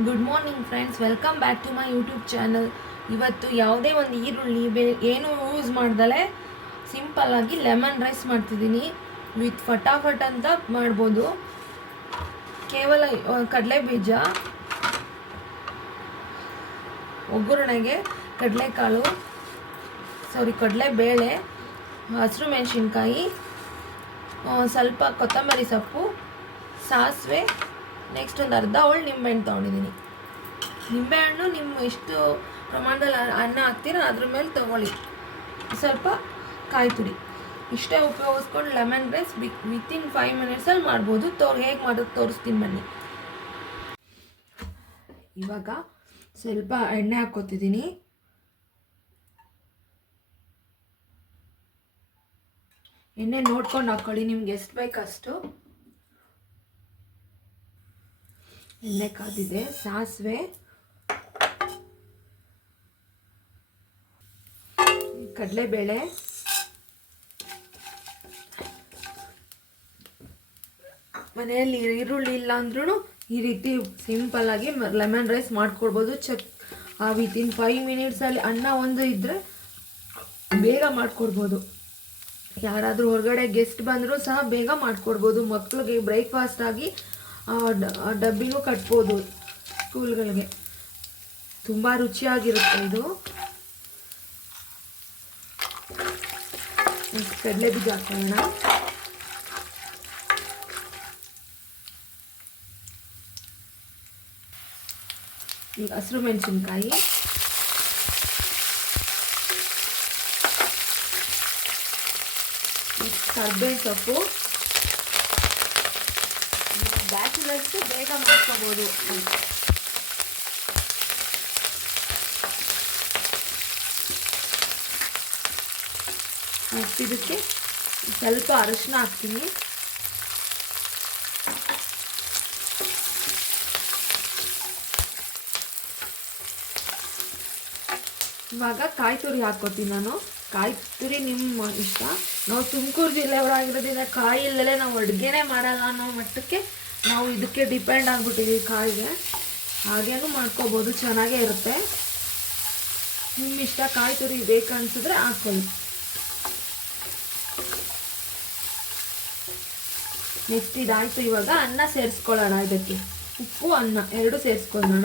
Good morning friends welcome back to my YouTube channel ಇವತ್ತು ಯಾವುದೇ ಒಂದು ಈರುಳ್ಳಿ ಬೇ ಏನು ಯೂಸ್ ಮಾಡ್ದಲೆ ಸಿಂಪಲ್ಲಾಗಿ ಲೆಮನ್ ರೈಸ್ ಮಾಡ್ತಿದ್ದೀನಿ. ವಿತ್ ಫಟಾಫಟ್ ಅಂತ ಮಾಡ್ಬೋದು. ಕೇವಲ ಕಡಲೆ ಬೀಜ ಒಗ್ಗರಣೆಗೆ ಕಡಲೆಕಾಳು ಸಾರಿ ಕಡಲೆಬೇಳೆ, ಹಸಿರು ಮೆಣಸಿನ್ಕಾಯಿ ಸ್ವಲ್ಪ ಕೊತ್ತಂಬರಿ ಸೊಪ್ಪು, ಸಾಸಿವೆ ನೆಕ್ಸ್ಟ್ ಒಂದು ಅರ್ಧ ಹೋಳು ನಿಂಬೆಹಣ್ಣು ತೊಗೊಂಡಿದ್ದೀನಿ. ನಿಂಬೆಹಣ್ಣು ನಿಮ್ಮ ಎಷ್ಟು ಪ್ರಮಾಣದಲ್ಲಿ ಅನ್ನ ಹಾಕ್ತೀರ? ಅದ್ರ ಮೇಲೆ ತೊಗೊಳ್ಳಿ. ಸ್ವಲ್ಪ ಕಾಯಿ ತುರಿ. ಇಷ್ಟೇ ಉಪಯೋಗಿಸ್ಕೊಂಡು lemon rice be within five ಮಿನಿಟ್ಸಲ್ಲಿ ಮಾಡ್ಬೋದು. ತೋರ್ ಹೇಗೆ ಮಾಡೋದು ತೋರಿಸ್ತೀನಿ ಬನ್ನಿ. ಇವಾಗ ಸ್ವಲ್ಪ ಎಣ್ಣೆ ಹಾಕ್ಕೋತಿದ್ದೀನಿ. ಎಣ್ಣೆ ನೋಡ್ಕೊಂಡು ಹಾಕ್ಕೊಳ್ಳಿ ನಿಮ್ಗೆ ಎಷ್ಟು ಬೇಕಷ್ಟು. ಎಣ್ಣೆ ಕಾದಿದೆ ಸಾಸಿವೆ. ಕಡಲೆಬೇಳೆ. ಮನೆಯಲ್ಲಿ ಈರುಳ್ಳಿ ಇಲ್ಲ ಅಂದ್ರೂ ಈ ರೀತಿ ಸಿಂಪಲ್ ಆಗಿ ಲೆಮನ್ ರೈಸ್ ಮಾಡ್ಕೊಡ್ಬೋದು ಚೆಕ್ ವಿತಿನ್ ಫೈವ್ ಮಿನಿಟ್ಸಲ್ಲಿ ಅನ್ನ ಒಂದು ಇದ್ದರೆ ಬೇಗ ಮಾಡ್ಕೊಡ್ಬೋದು ಯಾರಾದರೂ ಹೊರಗಡೆ ಗೆಸ್ಟ್ ಬಂದರೂ ಸಹ ಬೇಗ ಮಾಡಿಕೊಡ್ಬೋದು ಮಕ್ಕಳಿಗೆ ಬ್ರೇಕ್ಫಾಸ್ಟ್ ಆಗಿ ಆ, ಆ ಡಬ್ಬಿನೂ ಕಟ್ಬೋದು ಸ್ಕೂಲ್ಗಳಿಗೆ. ತುಂಬ ರುಚಿಯಾಗಿರುತ್ತೆ ಇದು. ಕಡಲೆ ಬೀಜ ಹಾಕೋಣ. ಈಗ ಹಸಿರು ಮೆಣಸಿನ್ಕಾಯಿ. ಕರ್ಬೇವು ಸೊಪ್ಪು. ಬ್ಯಾಚುಲರ್ಸ್ ಬೇಗ ಮಾಡ್ಕೋಬೋದು ಮತ್ತು ಇದಕ್ಕೆ ಸ್ವಲ್ಪ ಅರಶಿನ ಹಾಕ್ತೀನಿ. ಇವಾಗ ಕಾಯಿ ತುರಿ ಹಾಕ್ಕೊತೀನಿ ನಾನು. ಕಾಯಿ ತುರಿ ನಿಮ್ಮ ಇಷ್ಟ. ನಾವು ತುಮಕೂರು ಜಿಲ್ಲೆಯವರಾಗಿರೋದ್ರಿಂದ ಕಾಯಿ ಇಲ್ಲದೆ ನಾವು ಅಡುಗೆನೇ ಮಾಡಲ್ಲ ಅನ್ನೋ ಮಟ್ಟಕ್ಕೆ ನಾವು ಇದಕ್ಕೆ ಡಿಪೆಂಡ್ ಆಗಿಬಿಟ್ಟಿದ್ದೀವಿ ಕಾಯಿಗೆ. ಹಾಗೇನು ಮಾಡ್ಕೋಬೋದು, ಚೆನ್ನಾಗೇ ಇರುತ್ತೆ. ನಿಮ್ಮ ಇಷ್ಟ ಕಾಯಿ ತುರಿ ಬೇಕನ್ಸಿದ್ರೆ ಹಾಕ್ಕೊಳ್ಳಿ. ನೆಕ್ಸ್ಟ್ ಇದಾಯಿತು ಇವಾಗ, ಅನ್ನ ಸೇರಿಸ್ಕೊಳ್ಳೋಣ ಇದಕ್ಕೆ. ಉಪ್ಪು, ಅನ್ನ, ಎರಡು ಸೇರಿಸ್ಕೊಳ್ಳೋಣ.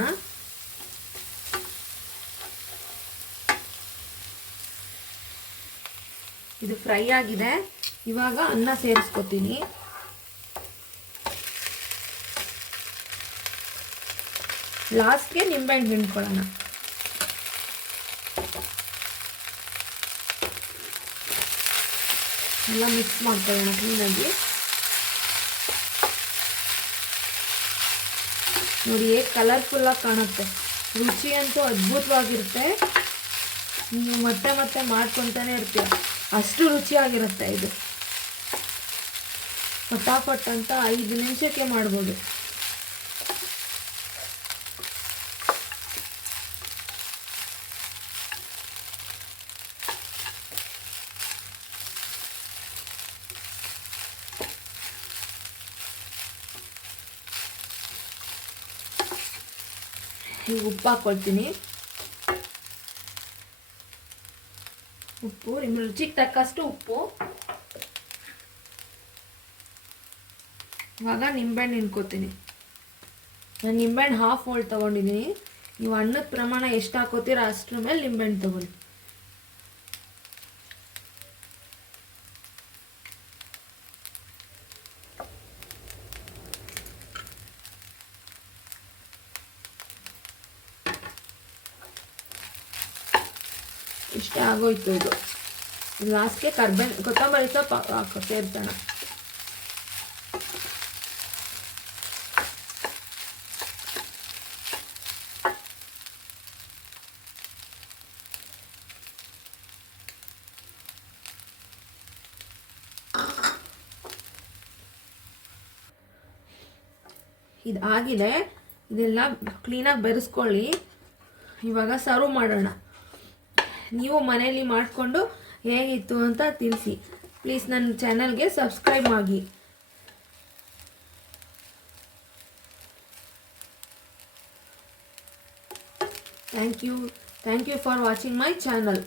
ಇದು ಫ್ರೈ ಆಗಿದೆ. ಇವಾಗ ಅನ್ನ ಸೇರಿಸ್ಕೊತೀನಿ. ಲಾಸ್ಟ್ಗೆ ನಿಂಬೆಹಣ್ಣು ಹಿಂಡ್ಕೊಳ್ಳೋಣ ಎಲ್ಲ ಮಿಕ್ಸ್ ಮಾಡ್ಕೊಳ್ಳೋಣ ಕ್ಲೀನಾಗಿ. ನೋಡಿ, ಹೇಗೆ ಕಲರ್ಫುಲ್ಲಾಗಿ ಕಾಣುತ್ತೆ. ರುಚಿ ಅಂತೂ ಅದ್ಭುತವಾಗಿರುತ್ತೆ. ನೀವು ಮತ್ತೆ ಮತ್ತೆ ಮಾಡ್ಕೊತಾನೆ ಇರ್ತೀರ. ಅಷ್ಟು ರುಚಿಯಾಗಿರುತ್ತೆ ಇದು. ಪಟಾಪಟ್ ಅಂತ ಐದು ನಿಮಿಷಕ್ಕೆ ಮಾಡ್ಬೋದು. ಈಗ ಉಪ್ಪು ಹಾಕ್ಕೊಳ್ತೀನಿ ಉಪ್ಪು ನಿಮ್ಮ ರುಚಿಗೆ ತಕ್ಕಷ್ಟು ಉಪ್ಪು. ಇವಾಗ ನಿಂಬೆಹಣ್ಣು ಹಿಂಡ್ಕೊತೀನಿ. ನಾನು ನಿಂಬೆಹಣ್ಣು ಹಾಫ್ ಓಲ್ಡ್ ತೊಗೊಂಡಿದ್ದೀನಿ ನೀವು ಅನ್ನದ ಪ್ರಮಾಣ ಎಷ್ಟು ಹಾಕೋತೀರ ಅಷ್ಟರ ಮೇಲೆ ನಿಂಬೆಹಣ್ಣು ತೊಗೊಳ್ಳಿ. ಇಷ್ಟೇ ಆಗೋಯ್ತು ಇದು. ಲಾಸ್ಟ್ಗೆ ಕರ್ಬೇನ್ ಕೊತ್ತಂಬರಿ ಸೊಪ್ಪು ಹಾಕೋ ಸೇರ್ಸೋಣ. ಇದು ಆಗಿದೆ ಇದೆಲ್ಲ ಕ್ಲೀನಾಗಿ ಬೆರೆಸ್ಕೊಳ್ಳಿ. ಇವಾಗ ಸರ್ವ್ ಮಾಡೋಣ. ನೀವು ಮನೆಯಲ್ಲಿ ಮಾಡಿಕೊಂಡು ಹೇಗಿತ್ತು ಅಂತ ತಿಳಿಸಿ. ಪ್ಲೀಸ್ ನನ್ನ ಚಾನಲ್ಗೆ ಸಬ್ಸ್ಕ್ರೈಬ್ ಆಗಿ thank you thank you for watching my channel